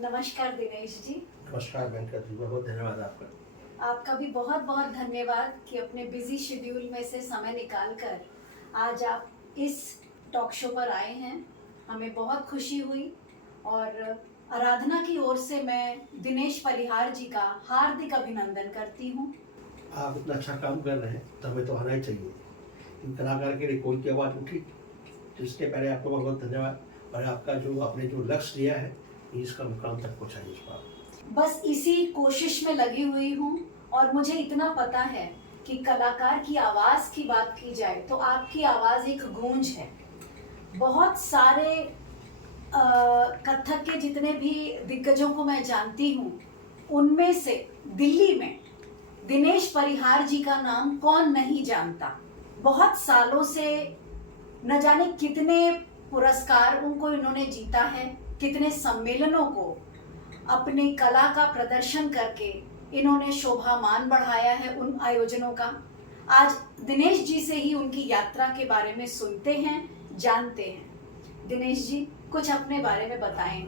नमस्कार दिनेश जी। नमस्कार वेंकट जी, बहुत बहुत धन्यवाद आपका। आपका भी बहुत बहुत धन्यवाद कि अपने बिजी शेड्यूल में से समय निकाल कर आज आप इस टॉक शो पर आए हैं। हमें बहुत खुशी हुई और आराधना की ओर से मैं दिनेश परिहार जी का हार्दिक अभिनंदन करती हूँ। आप इतना अच्छा काम कर रहे हैं तो हमें तो आना ही चाहिए। इन कलाकार के लिए कोई की आवाज़ उठी, तो इसके पहले आपको बहुत बहुत धन्यवाद। और आपका जो आपने जो लक्ष्य लिया है, इसका मुकाम तक पहुँचाइए इस बार। बस इसी कोशिश में लगी हुई हूँ और मुझे इतना पता है कि कलाकार की आवाज़ की बात की जाए तो आपकी आवाज़ एक गूंज है। बहुत सारे कथक के जितने भी दिग्गजों को मैं जानती हूँ, उनमें से दिल्ली में दिनेश परिहार जी का नाम कौन नहीं जानता। बहुत सालों से न जाने कितने पुरस्कार उनको इन्होंने जीता है, कितने सम्मेलनों को अपनी कला का प्रदर्शन करके इन्होंने शोभामान बढ़ाया है उन आयोजनों का। आज दिनेश जी से ही उनकी यात्रा के बारे में सुनते हैं, जानते हैं। दिनेश जी, कुछ अपने बारे में बताएं।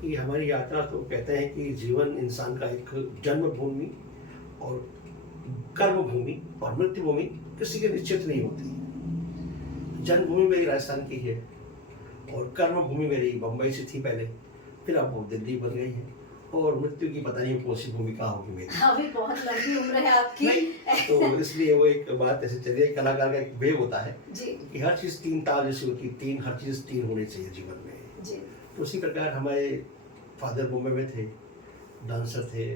कि हमारी यात्रा तो कहते हैं कि जीवन इंसान का एक जन्मभूमि और कर्मभूमि और मृत्यु भूमि किसी के निश्चित नहीं होती। जन्मभूमि मेरी राजस्थान की है और कर्मभूमि मेरी बम्बई से थी पहले, फिर अब वो दिल्ली बन गई है। और मृत्यु की पता नहीं कौन सी भूमिका होगी मेरी। अभी बहुत लंबी उम्र है आपकी। तो इसलिए वो एक बात ऐसे चलिए, कलाकार का एक वे होता है जी। कि हर चीज़ तीन ताल जैसी होती है, तीन हर चीज़ तीन होनी चाहिए जीवन में जी। तो उसी प्रकार हमारे फादर बॉम्बे में थे, डांसर थे,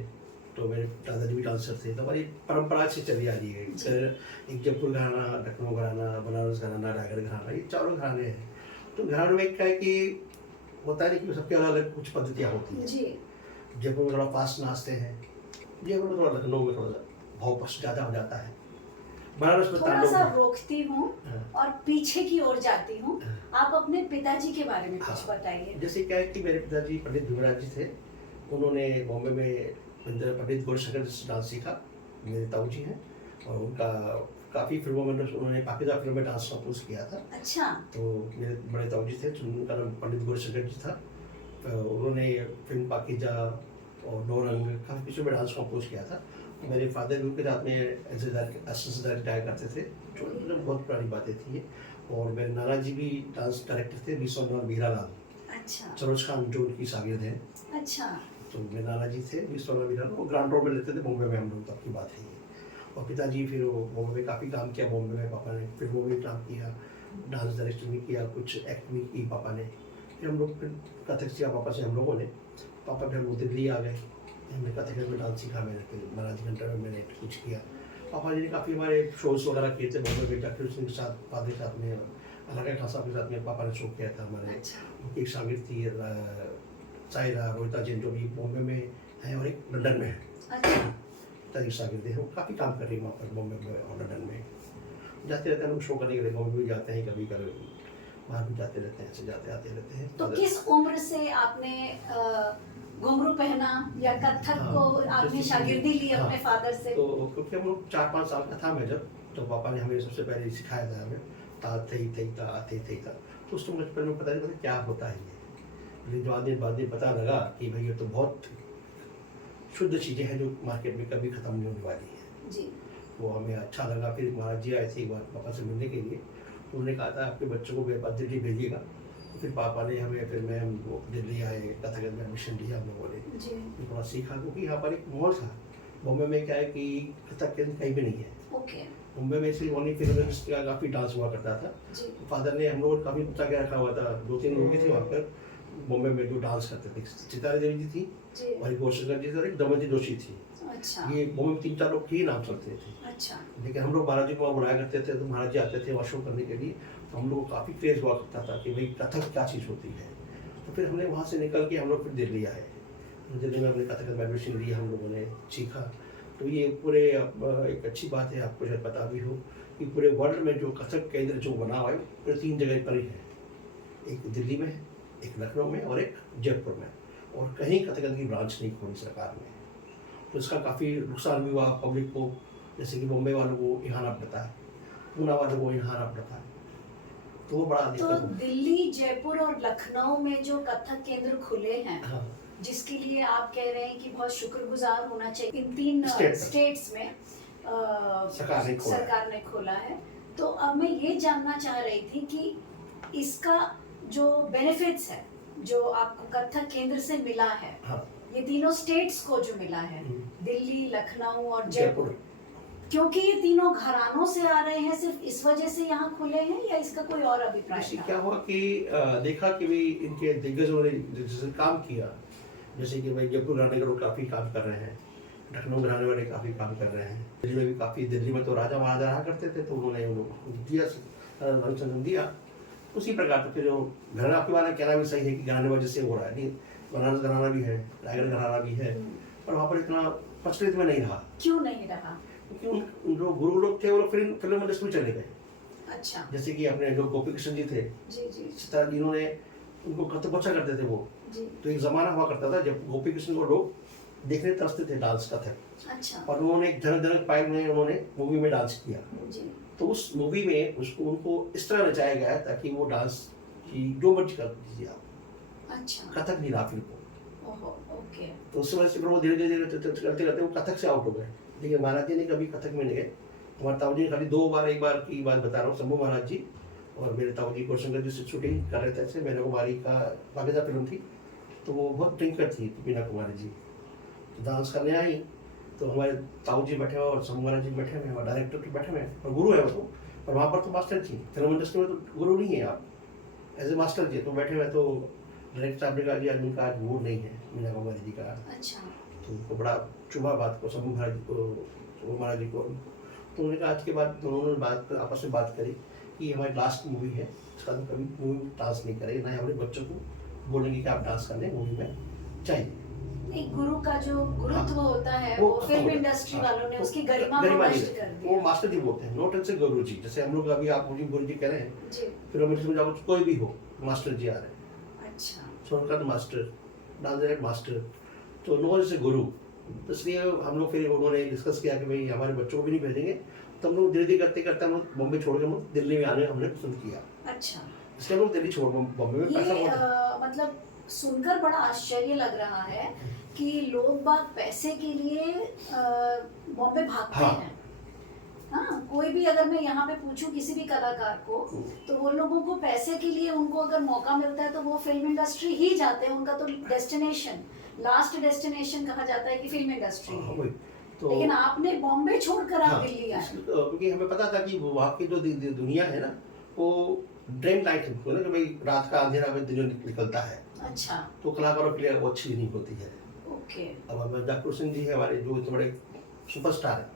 तो मेरे दादाजी भी डांसर थे। तो हमारी परंपरा से चली आ रही है। एक जयपुर घराना, लखनऊ घराना, बनारस घराना, रायगढ़ घराना, ये चारों घराने हैं। तो घरानों में क्या है कि होता नहीं कि सबके अलग अलग कुछ पद्धतियाँ होती हैं। जी। जयपुर में थोड़ा फास्ट नाचते हैं, जयपुर में थोड़ा, लखनऊ में थोड़ा भाव ज़्यादा हो जाता है, बनारस में थोड़ा सा रोकती हूँ और पीछे की ओर जाती हूँ। आप अपने पिताजी के बारे में कुछ बताइए। जैसे क्या है कि मेरे पिताजी पंडित भीमराज जी थे। उन्होंने बॉम्बे में पंडित गौरशंकर डांस सीखा, मेरे ताऊ जी हैं। और उनका काफ़ी फिल्मों में उन्होंने पाकिजा फिल्म में डांस कंपोज किया था। अच्छा। तो मेरे बड़े ताऊ जी थे, उनका नाम पंडित गौरशंकर जी था। उन्होंने फिल्म पाकिजा और नौरंग काफ़ी पिक्चर में डांस कंपोज किया था। मेरे फादर भी उनके साथ में एज असिस्टेंट डायरेक्टर करते थे। छोटे बहुत पुरानी बातें थी। और मेरे नाना जी भी डांस डायरेक्टर थे, बीसों और मीरा लाल। अच्छा। सरोज खान जो उनकी शागिर्द हैं। अच्छा। तो मेरे नाना जी थे बीसों और मीरा लाल, वो ग्रांड रोड में लेते थे बॉम्बे में, हम लोग तब की बात है। और पिताजी फिर वो बॉम्बे में काफ़ी काम किया। बॉम्बे में पापा ने फिल्मों में काम किया, डांस डायरेक्टर भी किया, कुछ एक्ट भी की पापा ने। फिर हम लोग फिर कथक सीखा पापा से हम लोगों ने। पापा फिर हम लोग दिल्ली आ गए, हमने कथक में डांस सीखा। मैंने फिर महाराज घंटा में मैंने कुछ किया। पापा जी ने काफ़ी हमारे शोज़ वगैरह किए थे बॉम्बे में। जाकिर हुसैन के साथ, फादर के साथ में, अलग खान साहब के साथ में पापा ने शो किया था हमारे। उनकी एक शागिर्द थी साहिरा रोहिता जैन, जो भी बॉम्बे में है और एक लंदन में है। अच्छा। शागिर्द है, वो काफ़ी काम कर रही है वहाँ पर बॉम्बे में और लंदन में। जाते रहते हैं लोग शो करने के लिए, बॉम्बे भी जाते हैं, कभी कभी बाहर भी जाते रहते हैं, ऐसे जाते आते रहते हैं। तो किस उम्र से आपने घुंघरू पहना या कथक को आपने शागिर्दी ली अपने फादर से? तो क्योंकि हम लोग 4-5 साल का था मैं जब, तो पापा ने हमें सबसे पहले सिखाया था हमें ता थई थई ता आते थई ता। तो उस बचपन में पता नहीं पता क्या होता है ये, लेकिन जो आधे बाद में पता लगा कि भाई ये तो बहुत शुद्ध चीज़ें हैं जो मार्केट में कभी ख़त्म नहीं होने वाली है जी। वो हमें अच्छा लगा। फिर महाराज जी आए थे एक बार पापा से मिलने के लिए, उन्होंने कहा था आपके बच्चों को मेरे पास दिल्ली भेजिएगा। तो फिर पापा ने हमें, फिर मैं वो दिल्ली आए, कथक में एडमिशन लिया हम लोगों ने जी। थोड़ा सीखा, क्योंकि यहाँ पर एक माहौल था। बॉम्बे में क्या है कि कथक के कहीं भी नहीं है। ओके। मुंबई में सिर्फ ओनली फिल्म इंडस्ट्री का काफ़ी डांस हुआ करता था जी। फादर ने हम लोगों को काफ़ी बचा के रखा हुआ था। 2-3 लोग थे वहाँ पर बॉम्बे में जो डांस करते थे। सितारा देवी जी थी और एक गौरशंकर जी थे और एक दमन जोशी थी। अच्छा। ये बॉम्बे में 3-4 लोग ही नाम चलते थे। अच्छा। लेकिन हम लोग महाराज जी को वहाँ बुलाया करते थे, तो महाराज जी आते थे वहाँ शो करने के लिए। तो हम लोग को काफ़ी क्रेज हुआ करता था कि भाई कथक क्या चीज़ होती है। तो फिर हमने वहाँ से निकल के हम लोग फिर दिल्ली आए। दिल्ली में हमने कथक में एडमिशन लिया, हम लोगों ने सीखा। तो ये पूरे एक अच्छी बात है, आपको शायद पता भी हो कि पूरे वर्ल्ड में जो कथक केंद्र जो बना हुआ है वो 3 जगह पर ही है। एक दिल्ली में, एक लखनऊ में और एक जयपुर में। और कहीं कथक की ब्रांच नहीं खोली सरकार ने। तो इसका काफ़ी नुकसान भी हुआ पब्लिक को। जैसे कि बॉम्बे वालों को यहाँ आना पड़ता है, पूना वालों को यहाँ आना पड़ता है, तो वो बड़ा दिक्कत। तो दिल्ली, जयपुर और लखनऊ में जो कथक केंद्र खुले हैं, हाँ। जिसके लिए आप कह रहे हैं कि बहुत शुक्रगुजार होना चाहिए। इन 3 स्टेट्स में सरकार ने खोला है। तो अब मैं ये जानना चाह रही थी कि इसका जो बेनिफिट्स है, जो आपको कथक केंद्र से मिला है, हाँ। ये तीनों स्टेट्स को जो मिला है, दिल्ली, लखनऊ और जयपुर, क्योंकि ये तीनों घरानों से आ रहे हैं, सिर्फ इस वजह से यहाँ खुले हैं या इसका कोई और अभिप्राय था? क्या हुआ कि देखा कि भाई इनके दिग्गजों ने जैसे काम किया, जैसे कि भाई जयपुर घराने के लोग काफ़ी काम कर रहे हैं, लखनऊ घराने वाले काफ़ी काम कर रहे हैं, दिल्ली में भी काफ़ी, दिल्ली में तो राजा महाराजा रहा करते थे, तो उन्होंने उनको दिया, संरक्षण दिया। उसी प्रकार से फिर घराना, आपके बारे में कहना भी सही है कि घराने वजह से हो रहा है। नहीं, बनारस घराना भी है, रायगढ़ घराना भी है, पर वहाँ पर इतना प्रचलित में नहीं रहा। क्यों नहीं रहा? क्योंकि उन जो गुरु लोग थे वो लोग फिल्म इंडस्ट्री में चले गए। अच्छा। जैसे कि अपने जो गोपी कृष्ण जी थे, जी जी, सीता जी, इन्होंने उनको कथक बच्चा करते थे वो जी। तो एक जमाना हुआ करता था जब गोपी कृष्ण को लोग देखने तरसते थे डांस कथक। अच्छा। और उन्होंने एक धनक धनक पायल में उन्होंने मूवी में डांस किया। जी। तो उस मूवी में उसको उनको इस तरह नचाया गया ताकि वो डांस की जो मर्जी कर दीजिए आप, अच्छा। कथक नहीं रहा फिर वो। ओहो, ओके। तो उस वजह से फिर वो धीरे धीरे करते करते वो कथक से आउट हो गए। लेकिन महाराज जी ने कभी कथक में नहीं गए। हमारे ताऊ जी खाली 2 बार, एक बार की बात बता रहा हूँ, शंभू महाराज जी और मेरे ताऊ जी गौरशंकर जी से शूटिंग कर रहे थे। ऐसे मीना कुमारी का बाकायदा फिल्म थी, तो वो बहुत ड्रिंकर थी मीना कुमारी जी, तो डांस करने आई। तो हमारे ताऊ जी बैठे हुए और शंभू महाराज जी बैठे हुए, हमारे डायरेक्टर भी बैठे हुए हैं और गुरु है वो तो, और वहाँ पर तो मास्टर जी, फिल्म इंडस्ट्री में तो गुरु नहीं है आप, एज ए मास्टर जी तो बैठे हुए। तो डायरेक्टर साहब ने कहा कि आज उनका आज मूड नहीं है मीना कुमारी जी का। अच्छा। तो उनको बड़ा चुभा बात को, शंभू महाराज जी को, शंभू महाराज जी को। तो उन्होंने कहा आज के बाद दोनों ने आपस में बात करी कि हमारी लास्ट मूवी है, इसका तो कभी मूवी डांस नहीं करेंगे, ना ही हमारे बच्चों को बोलेंगे कि आप डांस करने मूवी में चाहिए। एक गुरु का जो गुरुत्व होता है वो वो फिल्म इंडस्ट्री वालों ने उसकी गरिमा को नष्ट कर दिया। वो मास्टर जी बोलते हैं, नोट से गुरु जी। जैसे हम लोग अभी आप मुझे गुरु जी कह रहे हैं, जी। फिल्म इंडस्ट्री में जाओ कोई भी हो, मास्टर जी आ रहे हैं। अच्छा। Sonkar master, dance director master, तो नो जैसे गुरु। तो इसलिए हम लोग फिर उन्होंने डिस्कस किया कि भाई हमारे बच्चों को भी नहीं भेजेंगे। तो हम लोग धीरे धीरे करते करते हम लोग बॉम्बे छोड़ के हम लोग दिल्ली में आने हमने पसंद किया। अच्छा। इसलिए हम लोग दिल्ली छोड़, बॉम्बे में पैसा बहुत मतलब सुनकर बड़ा आश्चर्य लग रहा है कि लोग बाग पैसे के लिए बॉम्बे भागते हैं। हाँ, कोई भी अगर मैं यहाँ पे पूछूं किसी भी कलाकार को, तो वो लोगों को पैसे के लिए, उनको अगर मौका मिलता है तो वो फिल्म इंडस्ट्री ही जाते हैं। उनका तो डेस्टिनेशन, लास्ट डेस्टिनेशन कहा जाता है कि फिल्म इंडस्ट्री। तो लेकिन आपने बॉम्बे छोड़कर आप दिल्ली आए। क्योंकि हमें पता था कि वहाँ की जो दुनिया है ना, वो ड्रीम लाइट है ना, कि भाई रात का अंधेरा में दिन निकलता है। अच्छा। तो कलाकारों के लिए वो अच्छी नहीं होती है। ओके। अब हमें जाकिर हुसैन जी है हमारे, जो इतने बड़े सुपरस्टार है,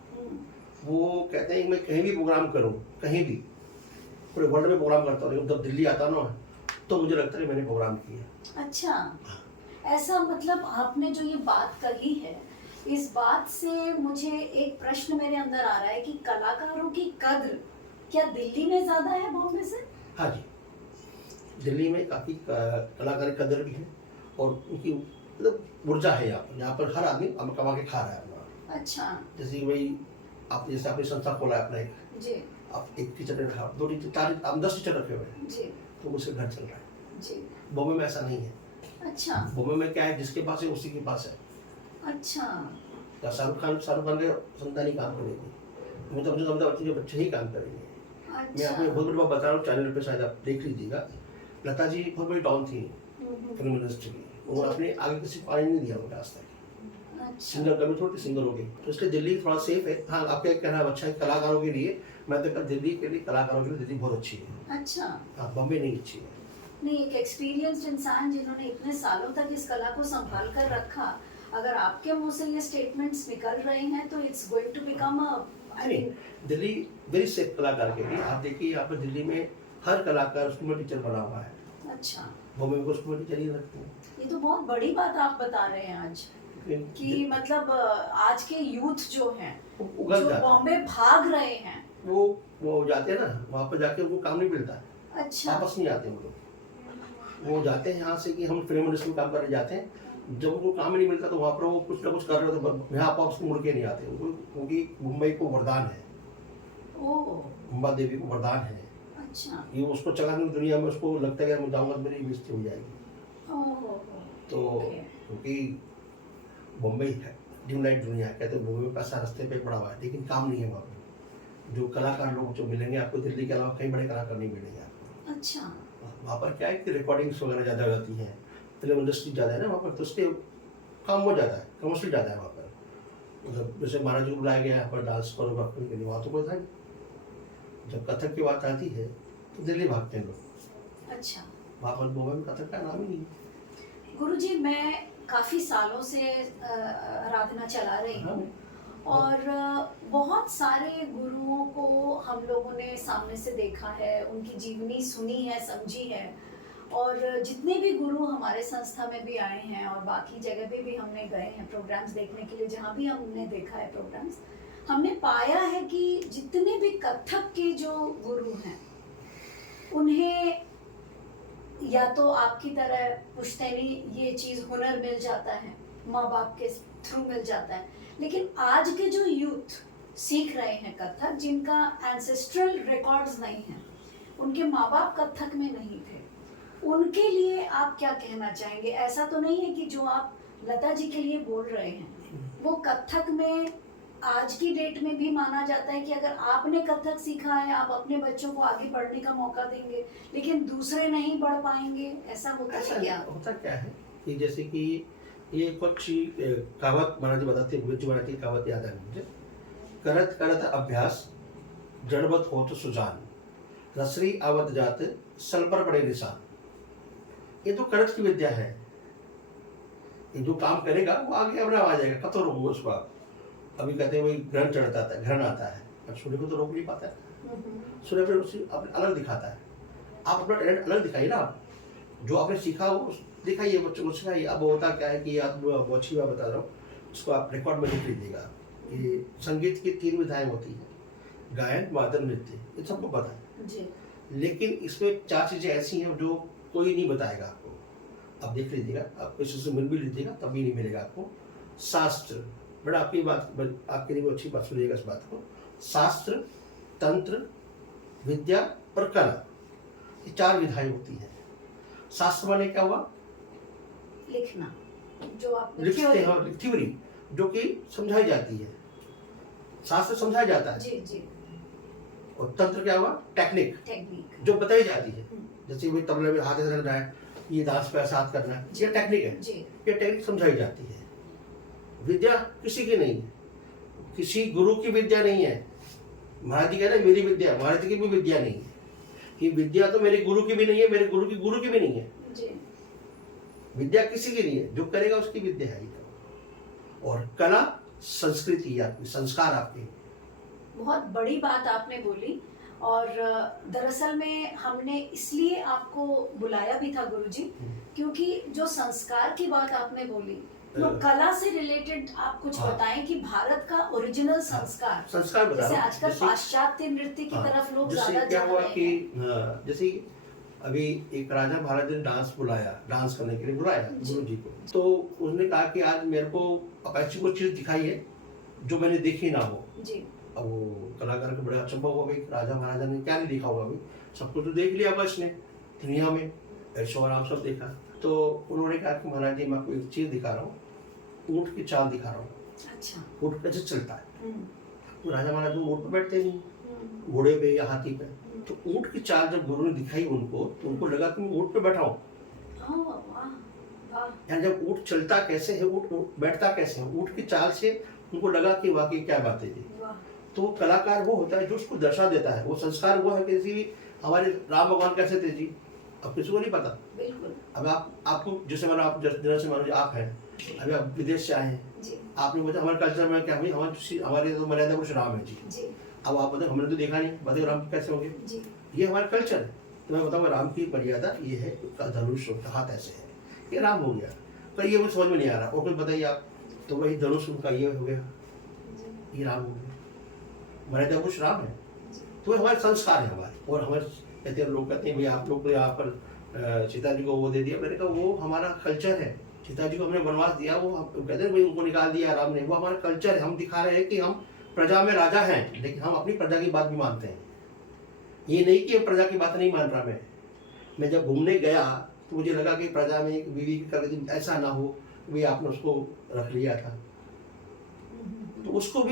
वो कहते हैं कि मैं कहीं भी प्रोग्राम करूं, कहीं भी पूरे वर्ल्ड में प्रोग्राम करता हूँ, लेकिन जब दिल्ली आता ना तो मुझे लगता है कि मैंने प्रोग्राम किया। अच्छा, ऐसा मतलब आपने जो ये बात कही है, इस बात से मुझे एक प्रश्न मेरे अंदर आ रहा है कि कलाकारों की कद्र क्या दिल्ली में ज्यादा है बॉम्बे से? हाँ जी, दिल्ली में काफ़ी कलाकारी कदर भी है और उनकी मतलब ऊर्जा है। यहाँ पर हर आदमी कमा के खा रहा है अपना। अच्छा। जैसे भाई आप जैसे आपने संस्था खोला है अपना एक, जी। आप एक टीचर रखा, 2 टीचर, 4, आप 10 टीचर रखे हुए हैं जी, तो उससे घर चल रहा है। जी। बॉम्बे में ऐसा नहीं है। अच्छा। बॉम्बे में क्या है, जिसके पास है उसी के पास है। अच्छा। या शाहरुख खान के संतान ही काम करेगी, मुझे बच्चे के बच्चे ही काम करेंगे। मैं आपको बहुत बड़ी बात बता रहा हूँ, चैनल पे शायद आप देख लीजिएगा, लता जी बहुत बड़ी डॉन थी फिल्म इंडस्ट्री की, उन्होंने अपने आगे किसी को आने नहीं दिया उनका आज तक। सिंगर कभी थोड़ी सिंगर हो गई, तो इसलिए दिल्ली थोड़ा सेफ है। हाँ, आपका एक कहना अच्छा है कलाकारों के लिए, मैं तो दिल्ली के लिए, कलाकारों के लिए दिल्ली बहुत अच्छी है। अच्छा। हाँ, बॉम्बे नहीं अच्छी है। नहीं, एक एक्सपीरियंस्ड इंसान जिन्होंने इतने सालों तक इस कला को संभाल कर रखा, अगर आपके मुंह से ये स्टेटमेंट्स निकल रहे हैं तो it's going to become Delhi very safe कलाकार के लिए। आप देखिए यहाँ पर दिल्ली में हर कलाकार स्कूल में टीचर बना हुआ है। अच्छा। बॉम्बे में स्कूल में टीचर ही रखते हैं। ये तो बहुत बड़ी बात आप बता रहे हैं आज कि मतलब आज के यूथ जो हैं, जो बॉम्बे भाग रहे हैं, वो जाते हैं ना, वहाँ पर जाके उनको काम नहीं मिलता है। अच्छा। वापस नहीं आते वो लोग। वो जाते हैं यहाँ से कि हम फिल्म इंडस्ट्री में काम करने जाते हैं, जब उनको काम नहीं मिलता तो वहाँ पर वो कुछ ना कुछ कर रहे हो, तो यहाँ पर उसको मुड़ के नहीं आते, क्योंकि मुंबई को वरदान है। मुंबा देवी को वरदान है। अच्छा। ये उसको चलाने दुनिया में उसको लगता है कि मैं जाऊँगा तो मेरी बेइज्जती हो जाएगी। तो Okay. क्योंकि बम्बई है ड्रीम लाइट दुनिया है, कहते हैं बम्बई में पैसा रास्ते पे पड़ा हुआ है लेकिन काम नहीं है वहाँ पे। जो कलाकार लोग जो मिलेंगे आपको दिल्ली के अलावा कई बड़े कलाकार नहीं मिलेंगे आपको। अच्छा। वहाँ पर क्या है कि रिकॉर्डिंग्स वगैरह ज़्यादा हो जाती हैं, फिल्म इंडस्ट्री ज़्यादा है ना वहाँ पर, तो उसके काम वो ज़्यादा है, कमर्शियल ज़्यादा है वहाँ पर। मतलब जैसे महाराज जी को बुलाया गया यहाँ पर डांस कोरियोग्राफी के लिए, वहाँ तो कोई था नहीं। जब कथक की बात आती है तो दिल्ली भागते हैं लोग, अच्छा वहाँ पर मुंबई में कथक का नाम ही नहीं है। गुरुजी, मैं काफी सालों से आराधना चला रही हूँ और बहुत सारे गुरुओं को हम लोगों ने सामने से देखा है, उनकी जीवनी सुनी है, समझी है। और जितने भी गुरु हमारे संस्था में भी आए हैं और बाकी जगह पे भी हमने गए हैं प्रोग्राम्स देखने के लिए, जहाँ भी हमने देखा है प्रोग्राम्स, हमने पाया है कि जितने भी कथक के जो गुरु हैं उन्हें या तो आपकी तरह पुश्तैनी ये चीज़ हुनर मिल जाता है, माँ बाप के थ्रू मिल जाता है, लेकिन आज के जो यूथ सीख रहे हैं कथक, जिनका एंसेस्ट्रल रिकॉर्ड्स नहीं हैं, उनके माँ बाप कथक में नहीं थे, उनके लिए आप क्या कहना चाहेंगे? ऐसा तो नहीं है कि जो आप लता जी के लिए बोल रहे हैं वो कथक में आज की डेट में भी माना जाता है कि अगर आपने कथक सीखा है आप अपने बच्चों को आगे बढ़ने का मौका देंगे, लेकिन दूसरे नहीं बढ़ पाएंगे, ऐसा होता है क्या? होता क्या है कि जैसे कि ये कुछ कहावत महाराज जी बताते हैं, जी महाराज की कहावत याद है मुझे, करत करत अभ्यास जड़वत हो तो सुजान, रसरी आवत जात सल पर पड़े निशान। ये तो करत की विद्या है, ये जो काम करेगा वो आगे अपना आ जाएगा, कब तो रोकूंगा उसको आप। अभी कहते हैं वही ग्रहण चढ़ता है, ग्रहण आता है, अब सूर्य को तो रोक नहीं पाता है, सूर्य फिर उसी अलग दिखाता है। आप अपना टैलेंट अलग दिखाइए ना, आप जो आपने सीखा वो दिखाइए, बच्चों को सिखाइए। अब होता क्या है कि आप वो अच्छी बात बता रहा हूँ, उसको आप रिकॉर्ड में लिख लीजिएगा। ये संगीत की 3 विधाएं होती हैं, गायन, वादन, नृत्य, ये सबको पता है जी। लेकिन इसमें 4 चीज़ें ऐसी हैं जो कोई नहीं बताएगा आपको। आप देख लीजिएगा, आप किसी से मिल भी लीजिएगा तब भी नहीं मिलेगा आपको। शास्त्र, बड़ा आपकी बात, आपके लिए अच्छी बात सुनिएगा इस बात को। शास्त्र, तंत्र, विद्या और कला, ये 4 विधाएं होती हैं। शास्त्र माने क्या हुआ? लिखना, जो आप लिखते हैं, थ्योरी जो कि समझाई जाती है, शास्त्र समझाया जाता है। जी जी। और तंत्र क्या हुआ? टेक्निक, टेक्निक जो बताई जाती है। जैसे वही तबले में हाथ ऐसे रखना है, ये दांत पे ऐसा हाथ करना है, ये टेक्निक है, जी। ये टेक्निक समझाई जाती है। विद्या किसी की नहीं है, किसी गुरु की विद्या नहीं है। महाराज जी कह रहे हैं मेरी विद्या, महाराज जी की भी विद्या नहीं है। ये विद्या तो मेरे गुरु की भी नहीं है, मेरे गुरु की भी नहीं है। जी। विद्या किसी की नहीं है, जो करेगा उसकी विद्या है। और कला संस्कृति आपकी, संस्कार आपके। बहुत बड़ी बात आपने बोली। और दरअसल में हमने इसलिए आपको बुलाया भी था गुरुजी, क्योंकि जो संस्कार की बात आपने बोली, वो कला से रिलेटेड आप कुछ बताएं कि भारत का ओरिजिनल संस्कार बता जैसे रहा हूं। आजकल पाश्चात्य नृत्य की तरफ लोग ज्यादा क्या जा हुआ रहे कि हैं। जैसे अभी एक राजा महाराज ने डांस करने के लिए बुलाया गुरु जी को, तो उसने कहा कि आज मेरे को आप ऐसी कोई चीज दिखाई है जो मैंने देखी ना हो। जी। अब वो कलाकार को बड़ा अचंभा हुआ, भाई राजा महाराजा ने क्या नहीं देखा होगा, अभी सब कुछ तो देख लिया बस ने दुनिया में, ऐशो आराम सब देखा। तो उन्होंने कहा कि महाराज जी मैं आपको एक चीज दिखा रहा हूँ, ऊँट की चाल दिखा रहा हूँ। अच्छा। ऊँट कैसे चलता है, तो राजा महाराज ऊँट पे बैठते नहीं, घोड़े पे या हाथी पे। तो ऊँट की चाल जब गुरु ने दिखाई उनको, तो उनको लगा कि मैं ऊँट पे बैठा हूँ। यानी जब ऊँट चलता कैसे है, ऊँट बैठता कैसे है, ऊँट की चाल से उनको लगा कि वाकई क्या बात है। तो कलाकार वो होता है जो उसको दर्शा देता है, वो संस्कार वो है कि जैसे हमारे राम भगवान कैसे थे जी, अब किसी को नहीं पता। बिल्कुल। अब आपको जैसे मानो आप जैसे मानो आप हैं, अभी आप विदेश से आए हैं, आपने बोला हमारे कल्चर में क्या हुई, हमारे तो मर्यादा पुरुष राम है जी। अब आप बताओ हमने तो देखा नहीं, बताओ राम कैसे होंगे जी? ये हमारा कल्चर है। तो मैं बताऊँगा राम की मर्यादा ये है, धनुष का हाथ ऐसे है, ये राम हो गया। पर ये मुझे समझ में नहीं आ रहा, और कुछ बताइए आप, तो वही धनुष उनका ये हो गया, ये राम हो गया, मर्यादा पुरुष राम है। तो हमारे संस्कार है हमारे। और हमारे कहते हैं, लोग कहते हैं भाई आप लोग यहाँ पर सीता जी को वो दे दिया, मैंने कहा वो हमारा कल्चर है। सीता जी को हमने वनवास दिया, वो कहते हैं भाई उनको निकाल दिया राम ने, वो हमारा कल्चर है। हम दिखा रहे हैं कि हम प्रजा में राजा हैं, लेकिन हम अपनी प्रजा की बात भी मानते हैं। ये नहीं कि प्रजा की बात नहीं मान रहा। मैं जब घूमने गया तो मुझे लगा कि प्रजा में एक बीवी के कभी दिन ऐसा ना हो कि भाई आपने उसको रख लिया था, तो उसको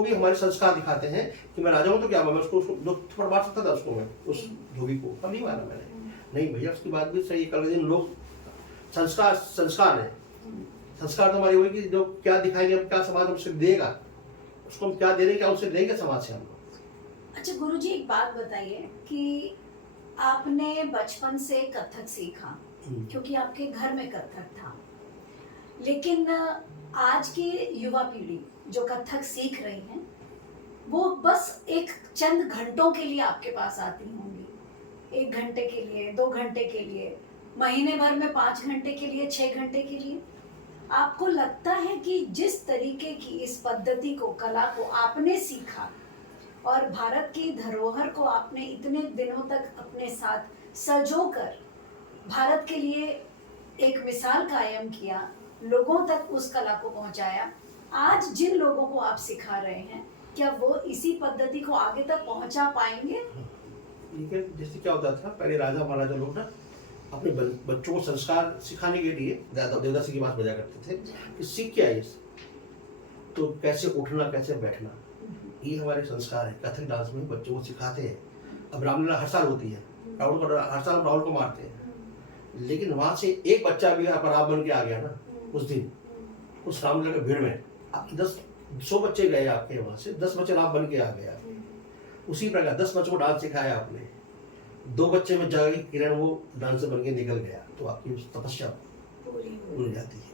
भी हमारे संस्कार दिखाते हैं कि मैं राजा हूँ तो क्या मैं उसको दो थप्पड़ मार सकता था उसको, मैं उस धोबी को कब नहीं मारा मैंने। नहीं भैया, उसकी बात भी सही है। कल के दिन लोग संस्कार है, संस्कार तो हमारी वही कि जो क्या दिखाएंगे, अब क्या समाज हमसे देगा, उसको हम क्या दे रहे हैं, क्या उससे देंगे समाज से हम लोग। अच्छा गुरुजी, एक बात बताइए कि आपने बचपन से कथक सीखा क्योंकि आपके घर में कथक था, लेकिन आज की युवा पीढ़ी जो कथक सीख रही है वो बस एक चंद घंटों के लिए आपके पास आती होंगी, 1 घंटे के लिए, 2 घंटे के लिए, महीने भर में 5 घंटे के लिए, 6 घंटे के लिए। आपको लगता है कि जिस तरीके की इस पद्धति को, कला को आपने सीखा और भारत की धरोहर को आपने इतने दिनों तक अपने साथ सजोकर भारत के लिए एक मिसाल कायम किया, लोगों तक उस कला को पहुंचाया, आज जिन लोगों को आप सिखा रहे हैं क्या वो इसी पद्धति को आगे तक पहुंचा पाएंगे? ठीक है, जैसे क्या होता था पहले, राजा महाराजा लोग ना अपने बच्चों को संस्कार सिखाने के लिए देवदासी की बात बजा करते थे कि सीख क्या है, तो कैसे उठना, कैसे बैठना, ये हमारे संस्कार है। कथक डांस में बच्चों को सिखाते हैं। अब रामलीला हर साल होती है, हर साल राहुल को मारते हैं, लेकिन वहां से एक बच्चा भी अपराध बन के आ गया ना उस दिन, उस रामलीला के भीड़ में, आप 100 बच्चे गए आपके, वहां से 10 बच्चे राम बन के आ गया। उसी प्रकार 10 बच्चों को डांस सिखाया आपने, 2 बच्चे में जाके किरण वो डांसर बन के निकल गया, तो आपकी तपस्या पूरी हो जाती है।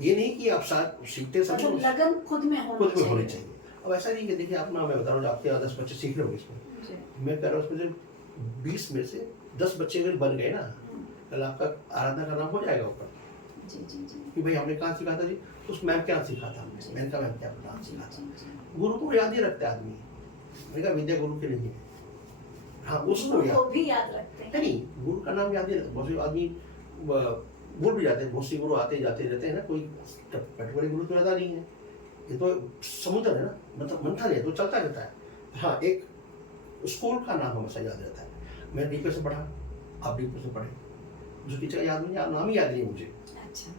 ये नहीं कि आप सीखते समय मतलब लगन खुद में होनी चाहिए। अब ऐसा नहीं कि देखिए, आप ना, मैं बता रहा हूँ आपके 10 बच्चे सीख रहे हो इसमें, मैं कह रहा हूँ उसमें से 20 में से 10 बच्चे अगर बन गए ना, कल आपका आराधना का नाम हो जाएगा ऊपर कि भाई हमने कहाँ सीखा था जी, उस मैम क्या सीखा था हमने, मैंने कहा मैम क्या डांस सीखा था। गुरु को याद ही रखते आदमी, मैंने कहा विद्या गुरु के नहीं है, हाँ उसको भी याद रखते हैं। नहीं, गुरु का नाम याद ही रखते, बहुत से आदमी भूल भी जाते हैं, बहुत सी गुरु आते जाते रहते हैं ना, कोई पर्टिकुलर गुरु तो रहता नहीं है, ये तो समुद्र है ना, मतलब मंथन है तो चलता रहता है। हाँ, एक स्कूल का नाम हमेशा याद रहता है। मैं डीपे से पढ़ा, आप डीपे से पढ़े, मुझे टीचर का याद नहीं, नाम ही याद नहीं है मुझे। अच्छा,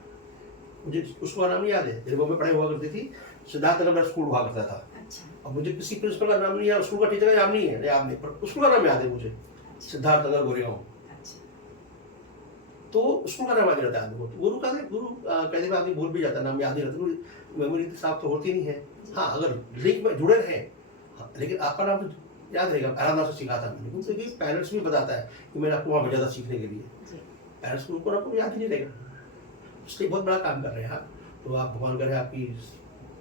मुझे उसका नाम याद है, दिल्ली में पढ़ाई हुआ करती थी, सिद्धार्थ नगर में स्कूल हुआ करता था। अच्छा, अब मुझे किसी प्रिंसिपल का नाम नहीं है, स्कूल का टीचर का नाम नहीं है, याद नहीं, पर स्कूल का नाम याद है मुझे, सिद्धार्थ नगर गोरेगांव। तो स्कूल का नाम याद रहता है आदमी को। गुरु कहते हुए आदमी भूल भी जाता है, नाम याद नहीं रहता, मेमोरी साफ तो होती नहीं है। हाँ, अगर लिंक में जुड़े रहे, हाँ, लेकिन आपका नाम तो याद रहेगा। आराधना से सीखा था मैंने, क्योंकि पेरेंट्स भी बताता है कि मैंने आपको वहाँ भेजा था सीखने के लिए, पेरेंट्स को आपको याद ही नहीं रहेगा, इसलिए बहुत बड़ा काम कर रहे हैं आप। तो आप भगवान करे आपकी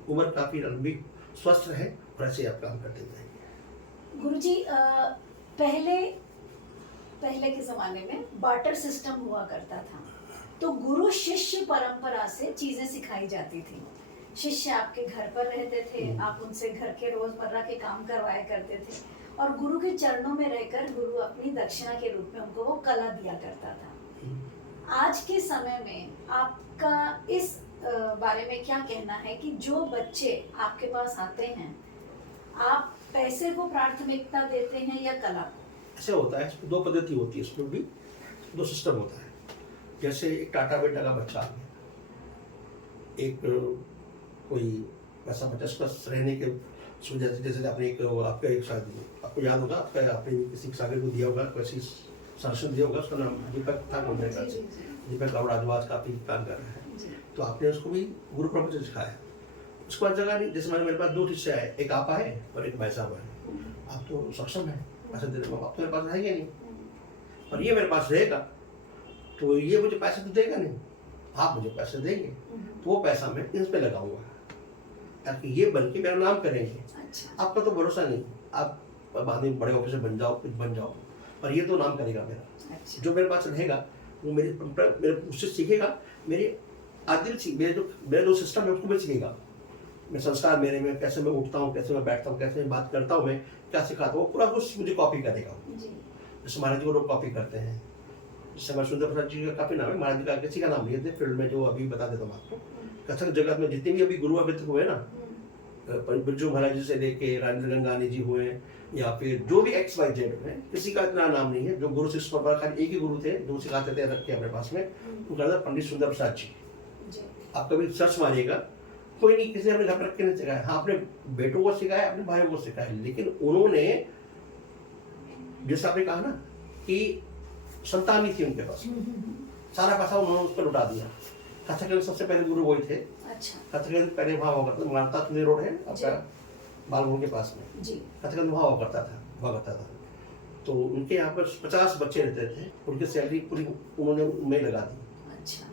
उम्र काफ़ी लंबी स्वस्थ रहे और ऐसे आप काम करते जाएंगे। गुरुजी, पहले के ज़माने में बार्टर सिस्टम हुआ करता था, तो गुरु शिष्य परंपरा से चीज़ें सिखाई जाती थी। शिष्य आपके घर पर रहते थे, आप उनसे घर के रोज़मर्रा के काम करवाया करते थे, और गुरु के चरणों में रहकर गुरु अपनी दक्षिणा के रूप में उनको वो कला दिया करता था। आज के समय में आपका इस बारे में क्या कहना है कि जो बच्चे आपके पास आते हैं, आप पैसे को प्राथमिकता देते हैं या कला को? ऐसा होता है, इसमें 2 पद्धति होती है, इसमें भी 2 सिस्टम होता है। जैसे एक टाटा बेटा का बच्चा आ गया, एक कोई ऐसा बच्चा, उसका रहने के सुविधा, जैसे आपने आपका एक शायद आपको याद होगा, आपने किसी सागर को दिया होगा, वैसे संरक्षण दिया होगा, उसका नाम दीपक था, दीपक राजवास काफ़ी काम कर रहा है, तो आपने उसको भी गुरु परंपरा से सिखाया। उसके बाद जगह नहीं, जैसे मेरे पास 2 शिष्य है, एक आपा है और एक भाई साहब है। आप तो सक्षम है पैसे देने में, आप तो मेरे पास रहेंगे नहीं, और ये मेरे पास रहेगा तो ये मुझे पैसे तो देगा नहीं, आप मुझे पैसे देंगे, तो वो पैसा मैं इन पे लगाऊंगा ताकि ये बन के मेरा नाम करेंगे। अच्छा। आपका तो भरोसा नहीं, आप बाद में बड़े ऑफिसर बन जाओ, कुछ बन जाओ, पर ये तो नाम करेगा मेरा। अच्छा। जो मेरे पास रहेगा वो मेरे उससे सीखेगा, मेरे आदिल मेरा जो सिस्टम है उसको भी सीखेगा। मैं संस्कार मेरे में, कैसे मैं उठता हूँ, कैसे मैं बैठता हूँ, कैसे मैं बात करता हूँ, मैं क्या सिखाता हूँ, पूरा कुछ मुझे कॉपी करेगा। जैसे महाराज जी को लोग कॉपी करते हैं, जैसे हमारे सुंदर प्रसाद जी का काफ़ी नाम है, महाराज जी का किसी का नाम नहीं है फील्ड में, जो अभी बता देता हूँ आपको। कथक जगत में जितने भी अभी गुरु अभी तक हुए ना, बिरजू महाराज जी से लेके राजेंद्र गंगानी जी हुए, या फिर जो भी एक्स वाई जेड है, किसी का इतना नाम नहीं है। जो गुरु शिष्य परंपरा, खाली एक ही गुरु थे जो सिखाते थे, रख के अपने पास में, उनका नाम पंडित सुंदर प्रसाद जी। आप कभी सर्च मारिएगा, कोई नहीं, किसी ने अपने घर पर रख के नहीं सिखाया। हाँ, अपने बेटों को सिखाया, अपने भाइयों को सिखाया, लेकिन उन्होंने, जैसे आपने कहा ना कि संतान नहीं थी उनके पास, सारा पैसा उन्होंने उस पर लुटा दिया। कथक के सबसे पहले गुरु वही थे। अच्छा। कथक के पहले वहाँ हुआ करता, मानता तुझे रोड है आपका बालभवन के पास में जी। कथक वहाँ हुआ करता था। तो उनके यहाँ पर 50 बच्चे रहते थे, उनकी सैलरी पूरी उन्होंने उनमें लगा दी। अच्छा।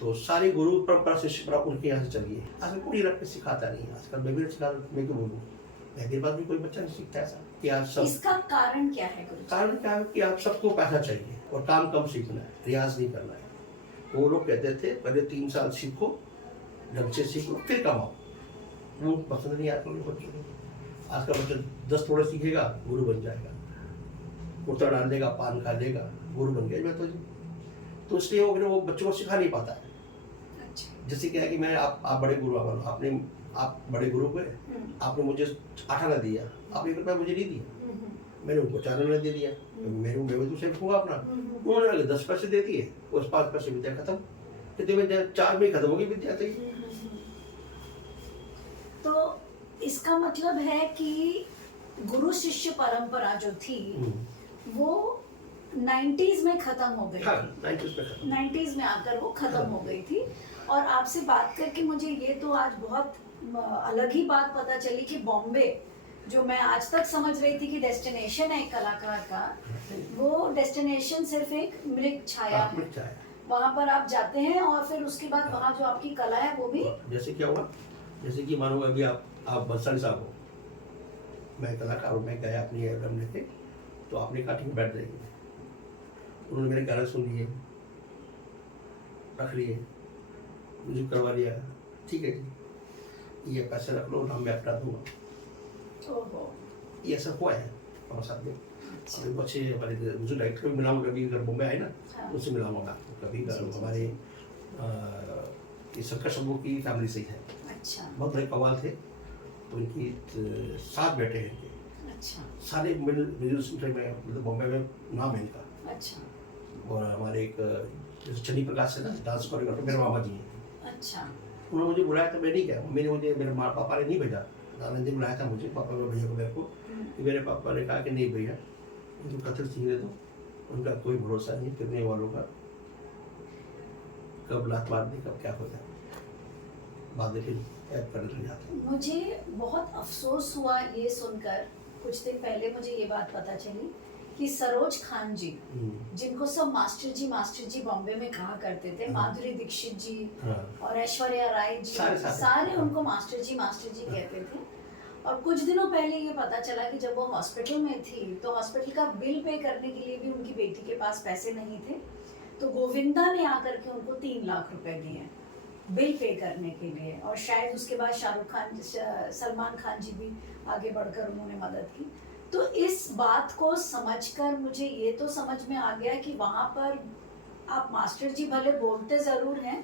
तो सारी गुरु परंपरा शिष्य परंपरा उनके यहाँ से चली है। आजकल कोई रख के सिखाता नहीं है। आजकल मैं भी सिखा, मैं क्यों बोलूँ, मेरे पास भी कोई बच्चा नहीं सीखता ऐसा कि आज सब। इसका कारण क्या है गुरु? कारण क्या है कि आप सबको पैसा चाहिए और काम कम सीखना है, रियाज नहीं करना है। वो लोग कहते थे पहले 3 साल सीखो, ढंग से सीखो, फिर कमाओ। वो पसंद नहीं आता बच्चों को। आज का बच्चा 10 थोड़े सीखेगा, गुरु बन जाएगा, कुर्ता डाल देगा, पान खा लेगा, गुरु बन गया मैं तो इसलिए वो बच्चों को सिखा नहीं पाता है। अच्छा। जैसे क्या है कि मैं आप बड़े गुरु, आप बड़े गुरु हुए, आपने मुझे 8 आना दिया, आपने 1 रुपया मुझे नहीं दिया, मैंने उनको 4 आना दे दिया, मैं तो सेव हुआ अपना। उन्होंने 10 पैसे दे दिए, उस 5 पैसे विद्या खत्म, कितने में 4 में खत्म होगी विद्या। तो इसका मतलब है कि गुरु शिष्य परंपरा जो थी वो 90s में खत्म हो गई हाँ, थी। 90s में आकर वो खत्म हो गई थी। और आपसे बात करके मुझे ये तो आज बहुत अलग ही बात पता चली कि बॉम्बे, जो मैं आज तक समझ रही थी कि डेस्टिनेशन है एक कलाकार का, वो डेस्टिनेशन सिर्फ एक मृग छाया है। वहाँ पर आप जाते हैं और फिर उसके बाद वहाँ जो आपकी कला है वो भी। जैसे क्या हुआ, जैसे कि मानो अभी आप बंसाली साहब हो, मैं कलाकार हूँ, मैं गया अपनी एल्बम लेके, तो आपने कहा ठीक बैठ जाएगी, उन्होंने मेरे गाने सुन लिए, रख लिए, मुझे करवा लिया, ठीक है जी, ये पैसे रख लो, नाम मैं अपना दूंगा। ओहो। ये सब हुआ है हमारे साथ में। अभी बच्चे हमारे मुझे डायरेक्टर भी मिलाऊंगा, कभी अगर मुंबई आए ना, हाँ। उससे मिलाऊंगा मैं आपको कभी। हमारे ये शंकर शंभू की फैमिली से ही है। अच्छा। बहुत बड़े कवाल थे, तो इनकी 7 बेटे हैं इनके। अच्छा। सारे मिडिल में, मतलब बॉम्बे में नाम है इनका। अच्छा। और हमारे एक जैसे चन्नी प्रकाश है ना, डांस कोरियोग्राफर, मेरे मामा जी हैं। अच्छा। उन्होंने मुझे बुलाया था, मैं नहीं गया। मेरे माँ पापा ने नहीं भेजा, दादा ने बुलाया था मुझे, पापा को भैया को मेरे को। मेरे पापा ने कहा कि नहीं भैया, तुम कथक सीखने दो, उनका कोई भरोसा नहीं फिरने वालों का, कब लात मार दी, कब क्या हो जाए, बाद में फिर ऐप करने लग जाते। मुझे बहुत अफसोस हुआ ये सुनकर, कुछ दिन पहले मुझे ये बात पता चली कि सरोज खान जी, जिनको सब मास्टर जी बॉम्बे में कहा करते थे, माधुरी दीक्षित जी और ऐश्वर्या राय जी, सारे उनको मास्टर जी कहते थे। और कुछ दिनों पहले ये पता चला कि जब वो हॉस्पिटल में थी तो हॉस्पिटल का बिल पे करने के लिए भी उनकी बेटी के पास पैसे नहीं थे, तो गोविंदा ने आकर के उनको 3 लाख रुपए दिए बिल पे करने के लिए। और शायद उसके बाद शाहरुख खान, सलमान खान जी भी आगे बढ़कर उन्होंने मदद की। तो इस बात को समझकर मुझे ये तो समझ में आ गया कि वहाँ पर आप मास्टर जी भले बोलते जरूर हैं,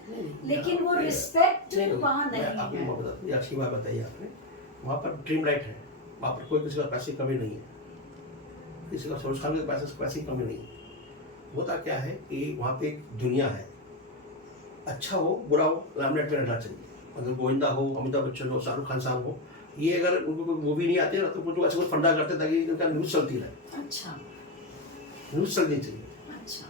लेकिन वो रिस्पेक्ट वहाँ नहीं है। अच्छी बात बताई आपने। वहाँ पर ड्रीम लाइट है, वहाँ पर कोई किसी का पैसे की कमी नहीं है, किसी का सरोज खान के पैसे की कमी नहीं है। होता क्या है कि वहाँ पे एक दुनिया है, अच्छा हो बुरा हो लाइमलाइट में रहना चाहिए। मतलब गोविंदा हो, अमिताभ बच्चन हो, शाहरुख खान साहब हो, ये अगर उनको कोई मूवी नहीं आती ना तो कुछ ऐसा कुछ फंडा करते ताकि इनका न्यूज़ चलती रहे। अच्छा। न्यूज़ चलनी चाहिए। अच्छा।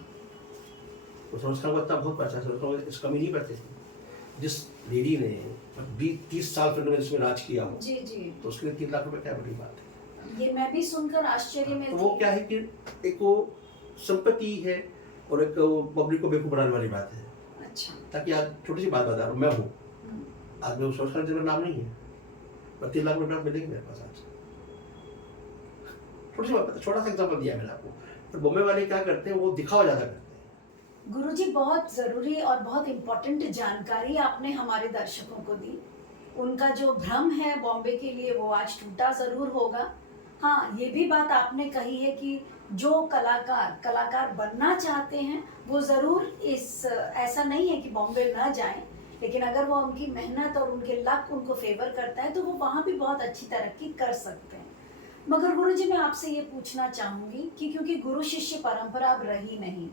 तो सरोज खान को इतना बहुत पैसा है, सरोज खान को इस कमी नहीं पड़ती थी। जिस लेडी ने 20-30 साल फिल्म में जिसमें राज किया हो, जी जी, तो उसके लिए 3 लाख रुपए क्या बड़ी बात है। ये मैं भी सुनकर आश्चर्य में तो वो क्या है कि एक वो संपत्ति है और एक पब्लिक को बेवकूफ बनाने वाली बात है। अच्छा। ताकि आज छोटी सी बात बता रहा हूँ, मैं हूँ आज, मैं सरोज खान जी मेरा नाम नहीं है, पर 3 लाख रुपये मिलेंगे मेरे पास आज। छोटी सी बात, छोटा सा एग्जाम्पल दिया मैंने आपको। पर बॉम्बे वाले क्या करते हैं, वो दिखावा ज्यादा करते हैं। गुरुजी, बहुत ज़रूरी और बहुत इम्पोर्टेंट जानकारी आपने हमारे दर्शकों को दी। उनका जो भ्रम है बॉम्बे के लिए वो आज टूटा ज़रूर होगा। हाँ, ये भी बात आपने कही है कि जो कलाकार बनना चाहते हैं वो ज़रूर ऐसा नहीं है कि बॉम्बे ना जाएं, लेकिन अगर वो उनकी मेहनत और उनके लक उनको फेवर करता है तो वो वहाँ भी बहुत अच्छी तरक्की कर सकते हैं। मगर गुरुजी, मैं आपसे ये पूछना चाहूँगी कि क्योंकि गुरु शिष्य परंपरा अब रही नहीं,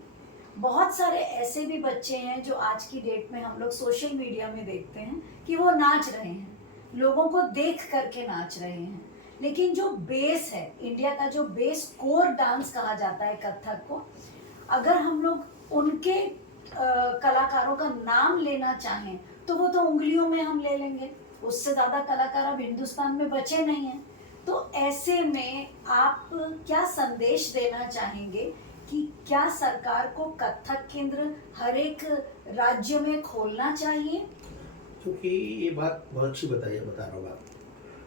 बहुत सारे ऐसे भी बच्चे हैं जो आज की डेट में हम लोग सोशल मीडिया में देखते हैं कि वो नाच रहे हैं, लोगों को देख करके नाच रहे हैं, लेकिन जो बेस है, इंडिया का जो बेस कोर डांस कहा जाता है कथक को, अगर हम लोग उनके कलाकारों का नाम लेना चाहें तो वो तो उंगलियों में हम ले लेंगे, उससे ज़्यादा कलाकार अब हिंदुस्तान में बचे नहीं हैं। तो ऐसे में आप क्या संदेश देना चाहेंगे कि क्या सरकार को कथक केंद्र हर एक राज्य में खोलना चाहिए? क्योंकि ये बात बहुत अच्छी बता रहा हूँ आप,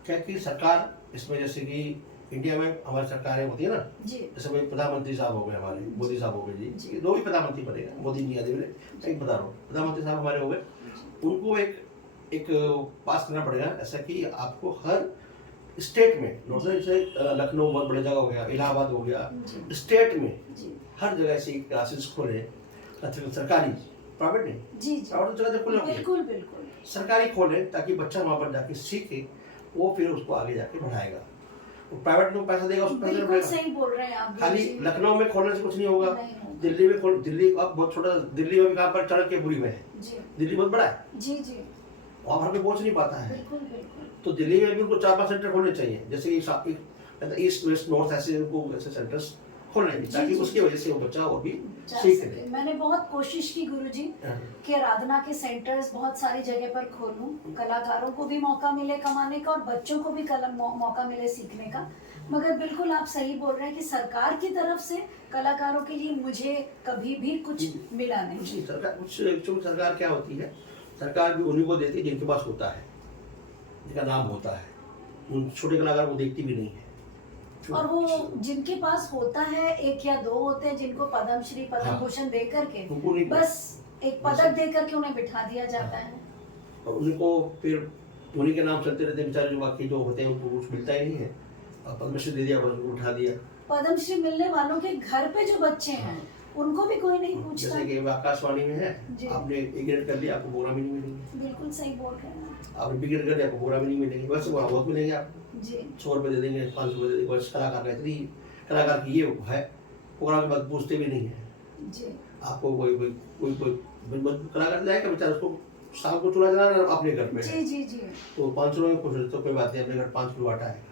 क्या कि सरकार इसमें, जैसे कि इंडिया में हमारी सरकारें होती है ना, जी जैसे भाई प्रधानमंत्री साहब हो गए हमारे, मोदी साहब हो गए जी, ये दो ही प्रधानमंत्री बनेगा, मोदी नहीं आदि मैं एक बता रहा हूँ, प्रधानमंत्री साहब हमारे हो गए, उनको एक पास करना पड़ेगा ऐसा कि आपको हर स्टेट में, जैसे लखनऊ बहुत बड़ी जगह हो गया, इलाहाबाद हो गया, स्टेट में जी हर जगह ऐसी क्लासेस खोले, सरकारी, प्राइवेट नहीं, जी जी प्राइवेट जगह तो खोले होंगे, बिल्कुल बिल्कुल सरकारी खोले ताकि बच्चा वहाँ पर जाके सीखे, वो फिर उसको आगे जाके बढ़ाएगा। वो प्राइवेट में पैसा देगा, उसको पैसा बिल्कुल बढ़ेगा। सही बोल रहे हैं आप खाली गुरुजी। लखनऊ में खोलने से कुछ नहीं होगा, नहीं होगा। दिल्ली में खोल, दिल्ली अब बहुत छोटा, दिल्ली में भी कहाँ पर चढ़-के-पुरी में है, जी दिल्ली बहुत बड़ा है, जी जी वहाँ भर में पहुँच नहीं पाता है, बिल्कुल बिल्कुल तो दिल्ली में भी उनको 4-5 सेंटर खोलने चाहिए, जैसे कि ईस्ट वेस्ट नॉर्थ ऐसे उनको ऐसे सेंटर्स खोलने चाहिए, ताकि जी, उसकी वजह से वो बच्चा और भी जा सीख सके। ले। मैंने बहुत कोशिश की गुरुजी कि आराधना के सेंटर्स बहुत सारी जगह पर खोलूं, कलाकारों को भी मौका मिले कमाने का और बच्चों को भी मौका मिले सीखने का, मगर बिल्कुल आप सही बोल रहे हैं कि सरकार की तरफ से कलाकारों के लिए मुझे कभी भी कुछ मिला नहीं। जी, सरकार कुछ, एक्चुअली सरकार क्या होती है, सरकार भी उन्हीं को देती है जिनके पास होता है, जिनका नाम होता है, उन छोटे कलाकार को देखती भी नहीं है। और वो जिनके पास होता है, एक या दो होते हैं जिनको पद्म श्री पद्म भूषण दे करके उनको नहीं, बस एक पदक दे करके उन्हें बिठा दिया जाता है। और उनको फिर उन्हीं के नाम चलते रहते हैं, बेचारे जो बाकी जो होते हैं उनको कुछ मिलता ही नहीं है, और पद्मश्री दे दिया, बस उनको उठा दिया। पद्मश्री मिलने वालों के घर पे जो बच्चे हैं उनको भी कोई नहीं पूछता। जैसे कि आकाशवाणी में है, जी। आपने एक ग्रेड कर लिया, आपको बोरा भी नहीं मिलेगी, बिल्कुल सही बोल रहे हैं आपने बी ग्रेड कर लिया, आपको बोरा भी नहीं मिलेगी, बस वहाँ बहुत मिलेंगे आपको, जी 100 रुपये दे देंगे, 500 रुपये दे देंगे, बस कलाकार का इतनी, कलाकार की ये है, प्रोग्राम के बाद पूछते भी नहीं है जी आपको, कोई कलाकार जाएगा बेचारा, उसको शाम को चूल्हा जलाना अपने घर पे है, जी जी जी तो 500 रुपये खुश तो कोई बात नहीं, अपने घर 5 किलो आटा आएगा,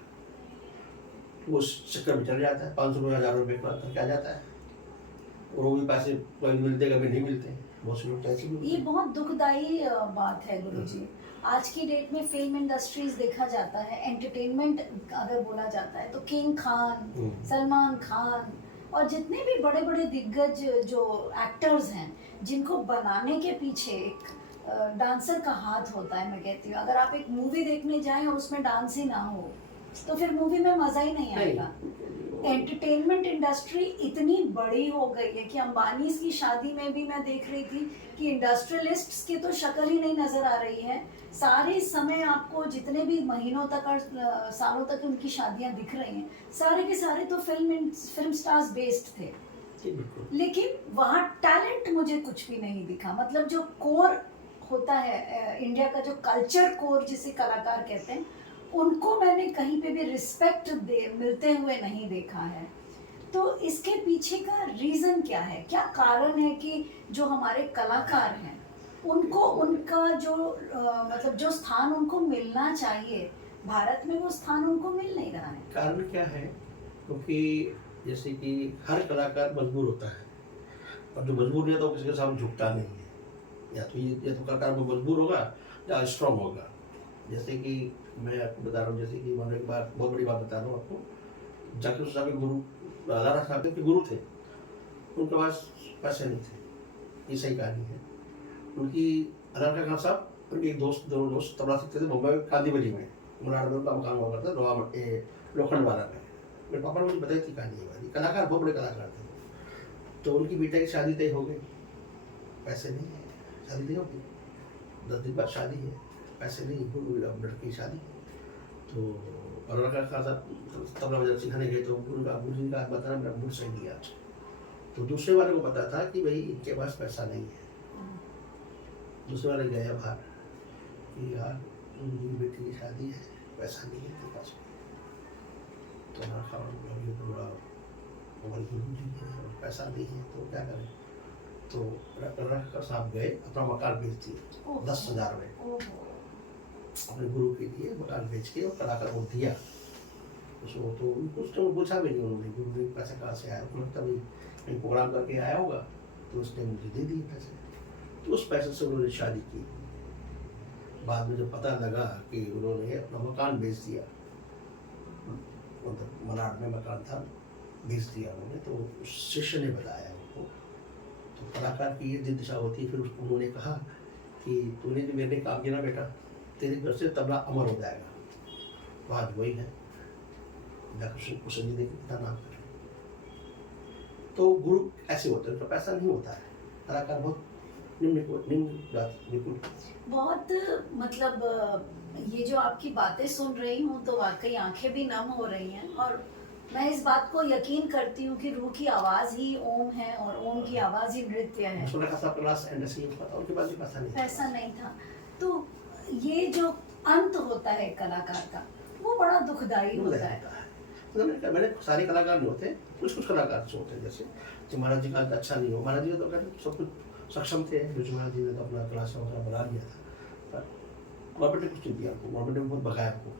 वो उस चक्कर में चल जाता है, 500 रुपये 1000 रुपये करके आ जाता है, और वो भी पैसे कभी मिलते कभी नहीं मिलते, बहुत से लोग ऐसे भी। ये बहुत दुखदाई बात है गुरुजी। आज की डेट में फिल्म इंडस्ट्रीज देखा जाता है, एंटरटेनमेंट अगर बोला जाता है तो किंग खान, सलमान खान और जितने भी बड़े बड़े दिग्गज जो एक्टर्स हैं, जिनको बनाने के पीछे एक डांसर का हाथ होता है। मैं कहती हूँ अगर आप एक मूवी देखने जाएं और उसमें डांस ही ना हो तो फिर मूवी में मजा ही नहीं आएगा। एंटरटेनमेंट इंडस्ट्री इतनी बड़ी हो गई है कि अंबानी की शादी में भी मैं देख रही थी कि इंडस्ट्रियलिस्ट्स की तो शक्ल ही नहीं नजर आ रही है। सारे समय आपको जितने भी महीनों तक और सालों तक उनकी शादियां दिख रही हैं, सारे के सारे तो फिल्म स्टार्स बेस्ड थे, लेकिन वहाँ टैलेंट मुझे कुछ भी नहीं दिखा। मतलब जो कोर होता है इंडिया का, जो कल्चर कोर जिसे कलाकार कहते हैं, उनको मैंने कहीं पे भी रिस्पेक्ट मिलते हुए नहीं देखा है। तो इसके पीछे का रीज़न क्या है? क्या कारण है कि जो हमारे कलाकार हैं उनको उनका जो मतलब जो स्थान उनको मिलना चाहिए भारत में, वो स्थान उनको मिल नहीं रहा है? कारण क्या है? क्योंकि जैसे कि हर कलाकार मजबूर होता है, और जो मजबूर नहीं होता वो किसी के सामने झुकता नहीं है। या तो कलाकार में मजबूर होगा या स्ट्रांग होगा। जैसे कि मैं आपको बता रहा हूँ, जैसे कि मैंने एक बार बहुत बड़ी बात बता रहा हूँ आपको, जाकिर हुसैन साहब के गुरु, लाला साहब के गुरु थे, उनके पास पैसे नहीं थे, ये सही कहानी है। उनकी अनारका खान साहब, उनके एक दोस्त, दोनों दोस्त तबला सीखते थे मुंबई में, कांदीवली में, मराड़ में उनका मकान हुआ करता लोखंड वाला में। मेरे पापा ने मुझे बताई थी कहानी वाली, कलाकार बहुत बड़े कलाकार थे। तो उनकी बेटा की शादी तय हो गई, पैसे नहीं है, शादी नहीं होगी, 10 दिन बाद शादी है, पैसे नहीं, अब लड़की की शादी है। तो और लड़का खासा तबला बजा सिखाने गए, तो उनका अबू जी का बताना, मेरा मूड सही नहीं आज। तो दूसरे वाले को पता था कि भाई इनके पास पैसा नहीं है, दूसरी बार गया बाहर कि यार मेरी बेटी की शादी है, पैसा नहीं है तेरे पास, तो हमारा खाना अभी थोड़ा उम्र की हो रही है और पैसा नहीं है तो क्या करें। तो रख साहब गए, अपना मकान बेच दिए 10,000 में, अपने गुरु के लिए मकान बेच के और कलाकार को दिया उसको। तो कुछ तो पूछा भी नहीं उन्होंने, गुरु ने पैसा कहाँ से आया, उनको लगता भाई कहीं प्रोग्राम करके आया होगा, तो उसने मुझे दे दिए पैसे। तो उस पैसे से उन्होंने शादी की। बाद में जब पता लगा कि उन्होंने अपना मकान बेच दिया, मतलब मलाड में मकान था, बेच दिया उन्होंने, तो उस शिष्य ने बताया उनको। तो कलाकार की ये दिशा होती है। फिर उसको उन्होंने कहा कि तूने जो मेरे काम किया ना बेटा, तेरे घर से तबला अमर हो जाएगा। तो आज वही है, कुशन जी ने कितना नाम करें। तो गुरु ऐसे होते हैं, तो पैसा नहीं होता है। कलाकार बहुत निपुण। बहुत मतलब ये जो आपकी बातें सुन रही हूँ तो वाकई आंखें भी नम हो रही हैं, और मैं इस बात को यकीन करती हूँ कि रूह की आवाज़ ही ओम है और ओम की आवाज़ ही नृत्य है। पैसा नहीं था। तो ये जो अंत होता है कलाकार का, वो बड़ा दुखदाई होता है। तो मैंने सारे कलाकार नहीं होते, कुछ कलाकार होते हैं, जैसे जो महाराज जी का अच्छा नहीं हो, महाराज जी तो अगर सब कुछ सक्षम थे, जो महाराज जी ने तो अपना क्लास बना लिया था, पर गवर्नमेंट ने कुछ नहीं दिया हमको, गवर्नमेंट ने बहुत भगाया हमको,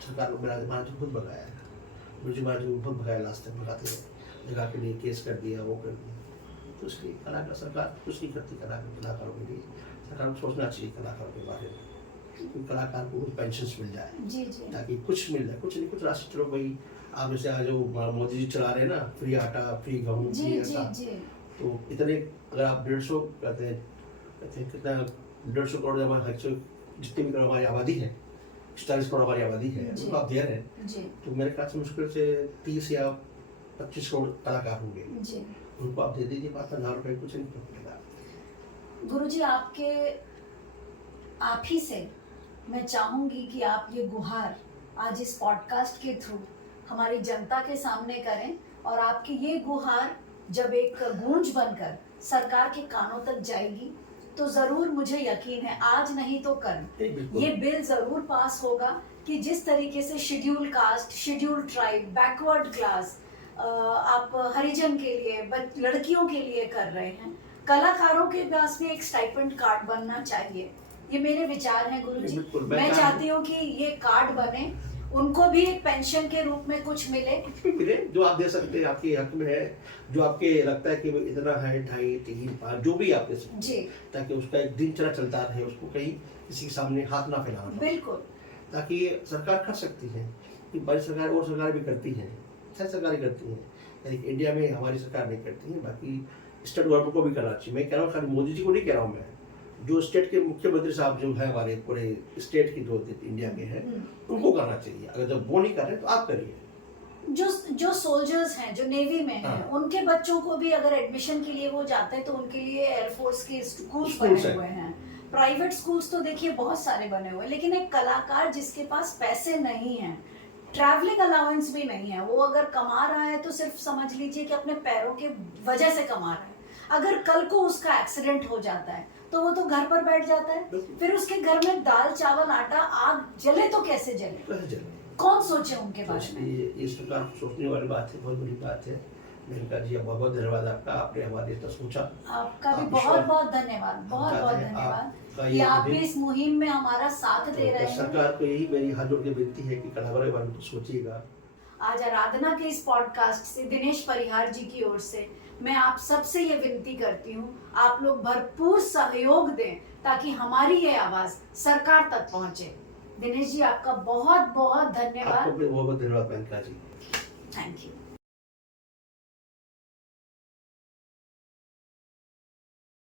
सरकार को महाराज जी खुद भगाया, गुरु जी महाराज जी को बहुत भगाया, लास्ट तक भगाते रहे, जगह के लिए केस कर दिया, वो कर दिया। तो इसलिए कलाकार सरकार कुछ नहीं करती कलाकारों के लिए। सरकार को सोचना चाहिए कलाकारों के बारे में, कलाकार को कुछ पेंशन मिल जाए, जी जी, ताकि कुछ मिल जाए, कुछ नहीं कुछ राशि। चलो भाई आप जैसे आज जो मोदी जी चला रहे हैं ना, फ्री आटा, फ्री गेहूँ, फ्री ऐसा, तो इतने अगर आप 150 कहते हैं कितना 150 करोड़ जितनी भी करोड़ हमारी आबादी है, 40 करोड़ हमारी आबादी है, उनको आप दे रहे हैं, तो मेरे ख्याल से मुश्किल से 30 या 25 करोड़ कलाकार होंगे, उनको आप दे दीजिए 5,000 रुपये, कुछ नहीं मिलेगा। गुरुजी आप ही से मैं चाहूंगी कि आप ये गुहार आज इस पॉडकास्ट के थ्रू हमारी जनता के सामने करें, और आपकी ये गुहार जब एक गूंज बनकर सरकार के कानों तक जाएगी तो जरूर, मुझे यकीन है आज नहीं तो कल ये बिल जरूर पास होगा कि जिस तरीके से schedule caste, schedule tribe, backward class आप हरिजन के लिए, लड़कियों के लिए कर रहे हैं, कलाकारों के पास भी एक स्टाइपेंड कार्ड बनना चाहिए। ये मेरे विचार हैं गुरुजी। मैं चाहती हूँ कि ये कार्ड बने, उनको भी एक पेंशन के रूप में कुछ मिले, जो आप दे सकते हैं, आपके हक में है, जो आपके लगता है कि इतना है 2.5, 3, 5 जो भी आप दे सकते हैं, ताकि उसका एक दिनचर्या चलता रहे, उसको कहीं किसी के सामने हाथ ना फैलाना। बिल्कुल, ताकि सरकार कर सकती है कि बड़ी सरकार और सरकार भी करती हैं, अच्छी सरकारें करती हैं, यानी इंडिया में हमारी सरकार नहीं करती है, बाकी स्टेट गवर्नमेंट को भी करना चाहिए। मैं कह रहा हूँ खाली मोदी जी को नहीं कह रहा हूँ, मैं जो स्टेट के मुख्यमंत्री साहब जो है हमारे पूरे स्टेट की जो इंडिया के हैं, उनको करना चाहिए। अगर जब वो नहीं कर रहे तो आप करिए। जो सोल्जर्स हैं, जो नेवी में हैं, उनके बच्चों को भी अगर एडमिशन के लिए वो जाते हैं तो उनके लिए एयरफोर्स के स्कूल्स बने हुए हैं, प्राइवेट स्कूल्स तो देखिए बहुत सारे बने हुए हैं। लेकिन एक कलाकार जिसके पास पैसे नहीं हैं, ट्रैवलिंग अलाउंस भी नहीं है, वो अगर कमा रहा है तो सिर्फ समझ लीजिए कि अपने पैरों के वजह से कमा रहा है। अगर कल को उसका एक्सीडेंट हो जाता है तो वो तो घर पर बैठ जाता है, फिर उसके घर में दाल चावल आटा, आग जले तो कैसे जले, कौन सोचे उनके बारे में। ये सरकार को सोचने वाली बात है, बहुत बड़ी बात है। मेनका जी बहुत बहुत धन्यवाद आपका, आपने हमारे इतना सोचा। आपका भी बहुत बहुत धन्यवाद, बहुत बहुत धन्यवाद कि आप भी इस मुहिम में हमारा साथ दे रहे हैं। सरकार को यही मेरी हाथ जोड़ के विनती है कि कलाकारों के बारे में सोचिएगा। आज आराधना के इस पॉडकास्ट से दिनेश परिहार जी की ओर से मैं आप सबसे ये विनती करती हूँ, आप लोग भरपूर सहयोग दें ताकि हमारी ये आवाज सरकार तक पहुंचे। दिनेश जी आपका बहुत बहुत धन्यवाद। आपको बहुत बहुत धन्यवाद मेनका जी। Thank you.